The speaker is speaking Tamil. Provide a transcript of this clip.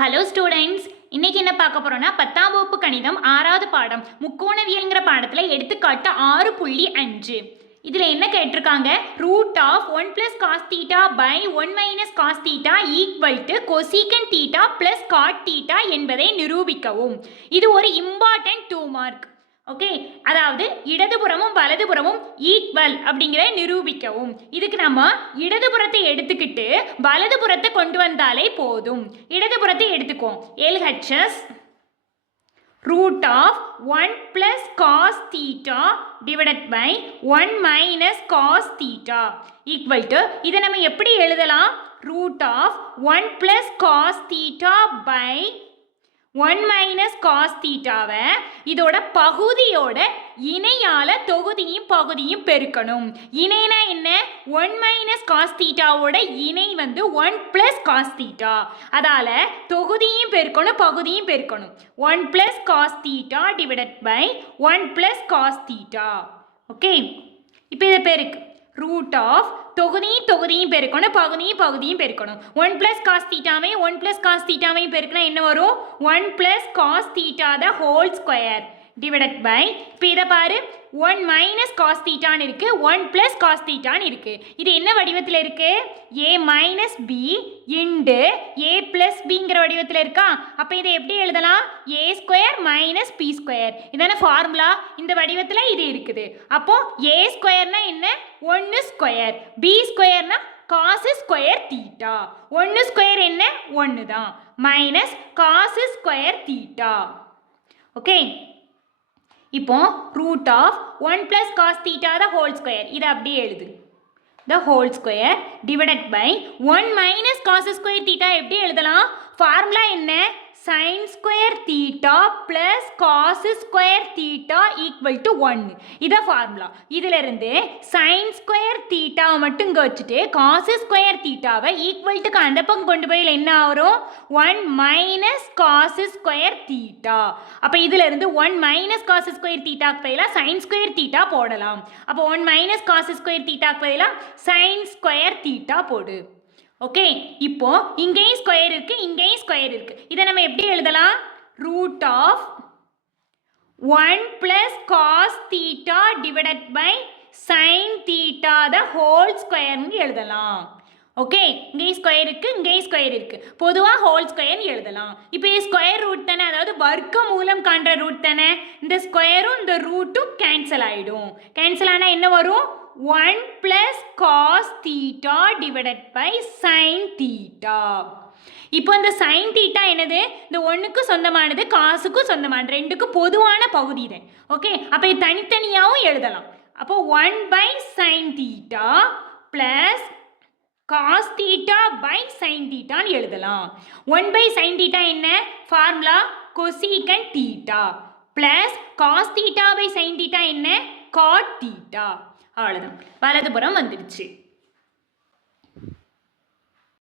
ஹலோ ஸ்டூடெண்ட்ஸ், இன்னைக்கு என்ன பார்க்க போறோம்னா 10ஆம் வகுப்பு கணிதம் 6வது பாடம் முக்கோணவியல்ங்கிற பாடத்தில் எடுத்துக்காட்டு 6.5. இதில் என்ன கேட்டிருக்காங்க? Root of 1 + cos θ by 1 - cos θ equal to cosecant θ + cot θ என்பதை நிரூபிக்கவும். இது ஒரு இம்பார்ட்டன்ட் 2 மார்க். ஓகே, அதாவது இடதுபுறமும் வலதுபுறமும் ஈக்குவல் அப்படிங்கிற நிரூபிக்கவும். இதுக்கு நம்ம இடதுபுறத்தை எடுத்துக்கிட்டு வலதுபுறத்தை கொண்டு வந்தாலே போதும். இடதுபுறத்தை எடுத்துக்குவோம். LHS root of 1 + cos θ divided by 1 - cos θ equal to இதை நம்ம எப்படி எழுதலாம்? root of 1 + cos θ by 1 - cos θவை இதோட பகுதியோட இணையால தொகுதியும் பகுதியும் பெருக்கணும். இணைனா என்ன? 1 - cos θவோட இணை வந்து 1 + cos θ. அதால தொகுதியும் பெருக்கணும் பகுதியும் பெருக்கணும். 1 + cos θ divided by 1 + cos θ. Okay, இப்போ இதை பெருக்கு. ரூட் ஆஃப் தொகுதியும் பெருக்கணும் பகுதியும் பெருக்கணும். 1 + cos θவையும் 1 + cos θவையும் பெருக்கினா என்ன வரும்? 1 + cos θ the whole square divided by, இப்போ இதை பாரு, 1 - cos θன்னு இருக்கு, 1 + cos θன்னு இருக்கு. இது என்ன வடிவத்தில் இருக்கு? a - b இன்டு a + bங்கிற வடிவத்தில் இருக்கா? அப்போ இதை எப்படி எழுதலாம்? a² - p². இதான ஃபார்முலா. இந்த வடிவத்தில் இது இருக்குது. அப்போ a²னா என்ன? 1², b²னா cos² θ. 1² என்ன? 1 தான், மைனஸ் cos² θ. ஓகே, இப்போ root of 1 + cos θ the whole square இதை அப்படியே எழுது. the whole square divided by 1 - cos² θ எப்படி எழுதலாம்? ஃபார்முலா என்ன? sin² θ plus cos² θ equal to 1. இதை ஃபார்முலா. இதிலிருந்து sin² θ மட்டும் இங்கே வச்சுட்டு cos² θவை ஈக்குவல் டுக்கு அந்த பக்கம் கொண்டு போய் என்ன ஆகும்? 1 - cos² θ. அப்போ இதிலிருந்து 1 - cos² θக்கு பதிலாக sin² θ போடலாம். அப்போ 1 - cos² θக்கு பதிலாக sin² θ போடு. ஓகே, இப்போ இங்கேயும் ஸ்கொயர் இருக்கு இங்கேயும் ஸ்கொயர் இருக்கு. இதை நம்ம எப்படி எழுதலாம்? Root of 1 + cos θ divided by sin θ the whole square எழுதலாம். ஓகே, இங்கேயும் ஸ்கொயர் இருக்கு இங்கேயும் ஸ்கொயர் இருக்கு, பொதுவாக ஹோல் ஸ்கொயர்னு எழுதலாம். இப்போ இது ஸ்கொயர் ரூட் தானே, அதாவது வர்க்க மூலம் காண்ற ரூட் தானே. இந்த ஸ்கொயரும் இந்த ரூட்டும் கேன்சல் ஆகிடும். கேன்சல் ஆனால் என்ன வரும்? 1 + cos θ divided by sin θ. இப்போ இந்த sin θ என்னது? இந்த 1க்கு சொந்தமானது காசுக்கும் சொந்தமானது, ரெண்டுக்கும் பொதுவான பகுதி தான். ஓகே, அப்போ இது தனித்தனியாகவும் எழுதலாம். அப்போ 1/sin θ plus cos θ by sin θன்னு எழுதலாம். 1/sin θ என்ன? Formula cosecant θ plus cos θ by sin θ என்ன? cot θ. அவ்வளோதான், வலதுபுறம் வந்துடுச்சு.